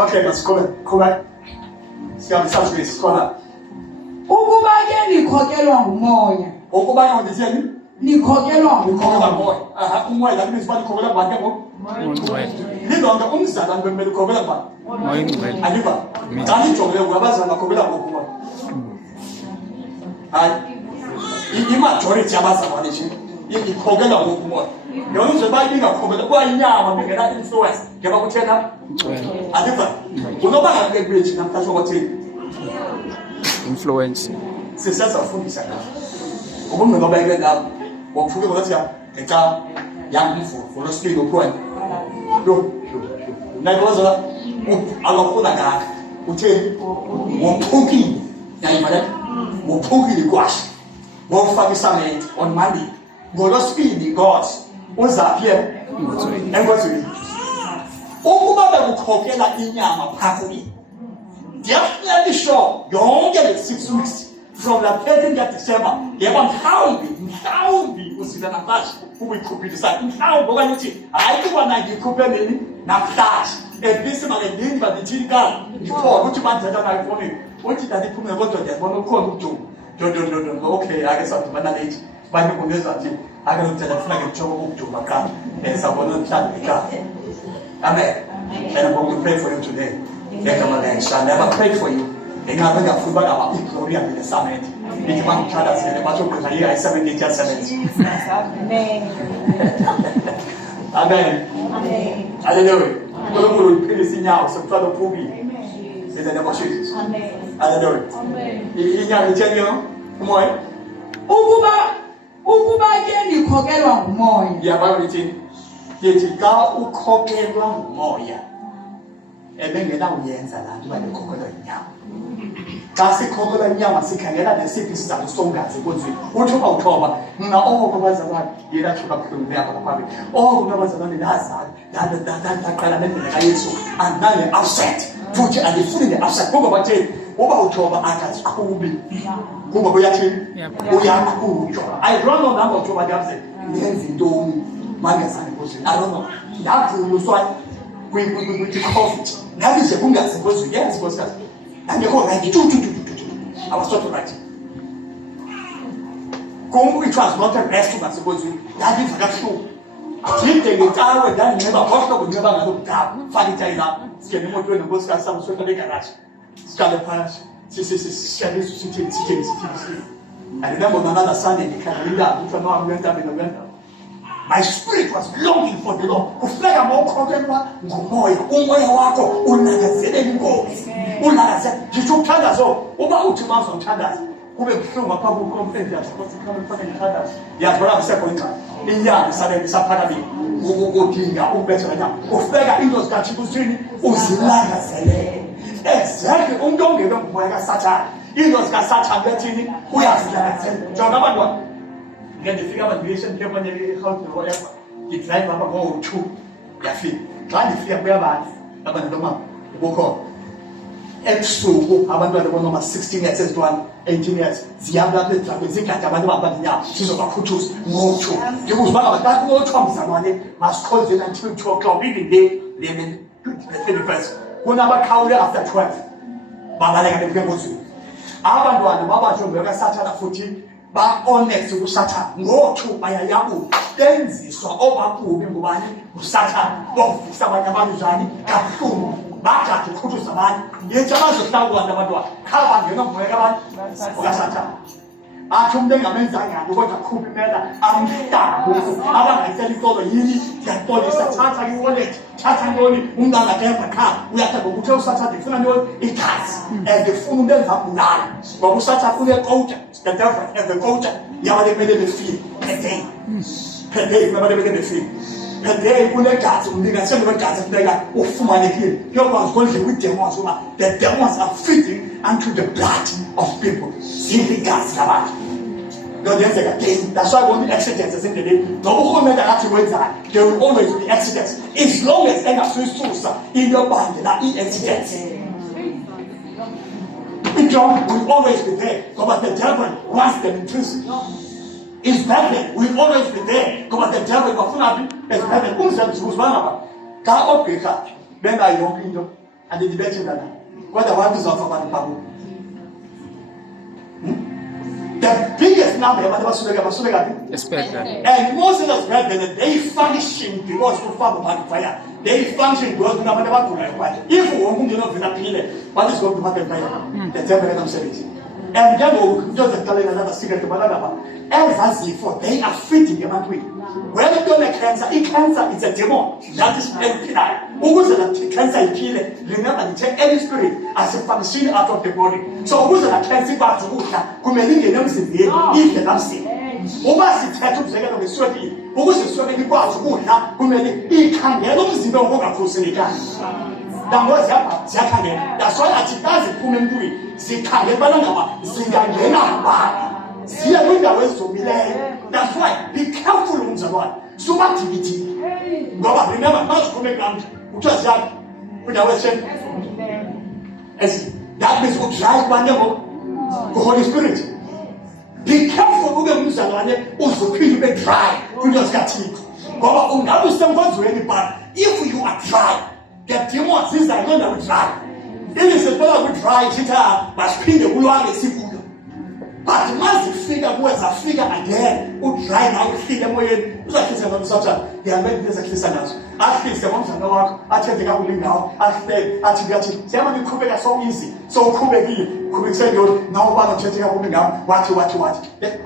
Okay, let's go back. Siyabisasa isikhona. Ukuba ke nikhokelwa ngumoya. Ukuba yonditheni? Nikhokelwa ngumoya. Umoya la means bani khokela bani ngo? Moya. Lidonke umzalwane bemele khokela bani? Moya ngcwele. Aliva. Xa nijongile ngabazana khokela ngokuwa. Hayi. I-majority yabazalwane nje ikhokela ngokuwa. Yona nje bayibika khokela kwayinyama bengena influence. Ngeba kuthena? Aliva. Unoba ngakebhethi namhlanje kwathini? Influence. Sisazafundisa la. Umuntu ngoba yeke la wakufuke ngokuthi ngeca yamvuvu losibili ukhona. Yo. Nayibona akafuna ngakho. Utheni? Wophukile. Yayibona? Wophukile kwashi. Wofaka isamende on Monday. Ngolosibili God uzaphi yena? Engozweni. Ukuba bekukhokela inyama phakathi. Definitely sure yonke le 6 weeks from the 13th December yeba mhlawumbi usila namhlanje ukuyikhuphilisa mhlawumbi okanye uthi hayi kuba nangikhuphe nini namhlanje ebisi malendini badithini ka ngikhona uthi bandlela nayo phone uthi ndiphume kodwa ndiyabona ukhona ukujuma okay ake sadibana late bani kungeza nje ake ngicela kufuna ngijoko ukujuma qala sabona mhlawumbi ekhaya. Amen. And I'm going to pray for you today. I shall never pray for you. And I'm going to put our glory in the summit. It's one child that's in the battle because I hear 70 just 70. Amen. Amen. Hallelujah. Don't go to the signal, so try to prove it. In the name of Jesus. Amen. Hallelujah. Amen. You tell you, come on. Ukuba ke nikhokelwa ngumoya. Yeah, Bible written. Yethi ka ukhokelwa ngumoya ebengena uyenza la nto bayikhokelwa inyama. Xa sikhokela inyama sikhangela nesiphi isizathu songazi konzweni. Uthi uma uthoba mina okubazalwane yena thuka kuhlungu yakho lapha. Okubazalwane ndaqala nendlela kaYesu andale upset. Futhi andifuni le upset ngoba bathini uba uthoba akaziqhubi. Kuba kuyathini? Uyaqhutshwa. I don't know number uthoba ndiyapse yenza intoni. I don't know. That was why we COVID. That is a bunga supposed to yes, was that. And you go like I was taught to write. Come, it was not a rest of us supposed to. That is that show. Take the guitar and then never hospital with never look down. Funny time up. Scanning more to the bus got some sort of garage. Scarlet Palace. I remember another Sunday in Canada, which I know I went up in November. My spirit was longing for the Lord. Ufika mokhokelwa ngumoya, umoya wakho unakazele inkosi. Unakazele ngithandazo uba uthi manje uthandaza kube buhlungu apha ku conference yakho ukuthi khona ufake ngithandaza. Yabona bisekho incane. Inyanga sale bisaphakamile. Ukudinga ubethela nyama. Ufika into zikaThixo uthini uzilangazele. Exactly umuntu ongeke ngumoya kaSathane. Into zikaSathane bethini uyazilangazela. Jonga abantwana. Again, the figure of creation came on the house or whatever. It's like Papa go to Yafi. Try the fear where about the mom. Woke up. Exo, about the one 16 years, 18 years. Ziabla, the Zika, Tabana, she's about Kutus, no true. You was one of that no Tom somebody must call it until 2 o'clock every day, living the 31st. One hour counted after 12. Baba, the people. Abandon, Baba, Jumba, Satana 14. Ba honest uSathane ngothu bayayabu benziswa obakubi ngubani uSathane bofisa abanye abantu njani kabuhlungu bajathi ukhuthuza abantu yethi abazohlawula abantwana khaba ngena ngomoya abantu okaSathane athi umuntu engamenzanga kodwa khuphi impela amhlabu abangayitshela inkolo yini yaxolisa thatha iwallet thatha ntoni umntana kepha khaya uyathanda ukuthi uSathane ufuna ntoni igazi ngifuna umuntu engabulala ngoba uSathane uneqotha the devil and the culture yabale kumele befile per day nabale beke befile per day kunegazi umlinganiselo wegazi kubeka ufumanekile yokwazi konje kwi-demons uma the demons are feeding unto the blood of people ziligazi labantu that's why when the accidents is in the day, no one there will always be accidents. As long as in your body, that is accidents. John will always be there, but the devil wants them in prison. It's Batman will always be there, but the devil is Batman. Then I young andidibethe ngana kodwa abantu uzafa abantu babo. The biggest number yabantu abasweleka and most of us brethren, they function because of fire. They function because kunabantu abagulayo kwaye if wonke umuntu onovela phile what is going to happen by the devil themselves. And then just telling another secret about ezazifo, they are fitting ebantwini. When you don't cancer, cancer is a demon that is empire. Ukuze that cancer iphile, remember the any spirit as a function out of the body. So ukuze that cancer ikwazi ukudla kumele ingene emzimbeni idle namsini. Uma sithetha umzekelo ngeswekile, ukuze iswekile ikwazi ukudla kumele ikhangele umzimba ongakhuselekanga. Nangozi ziyakhangela. That's why athi ziphume emntwini zikhangela ubana ngaba zingangena ngubani. Ziya kwindawo ezizomileyo. That's why be careful umzalwane. Subathikithile. Ngoba remember maziphume kamntu kuthiwa ziyaphi kwindawo ezizomileyo. That means udrive baneko Holy Spirit. Be careful ube umzalwane uzophinde ube dry kwinto zikaThixo. Ngoba ungabe usemfazweni but if you are dry, the demons is like not that dry. It is a better we dry chita basiphinde kulwane sifundo. But mazifika kuwezafika again udry nawe ufike emoyeni uzakhisa nomsatha ngiyamele ezakhisa nazo ahlise ngomzana wakho athethe kakhulu ngawo ahlele athi siyama niqhubeka so easy so uqhubekile uqhubekise ngiyona nawo bana uthethe kakhulu ngawo wathi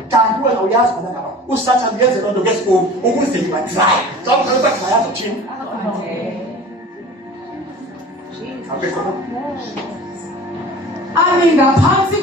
kanti wena uyazi bona ngaba usatha ngenze lonto ngesiboni ukuze iba dry so ukho bayazi uthini ami ngaphansi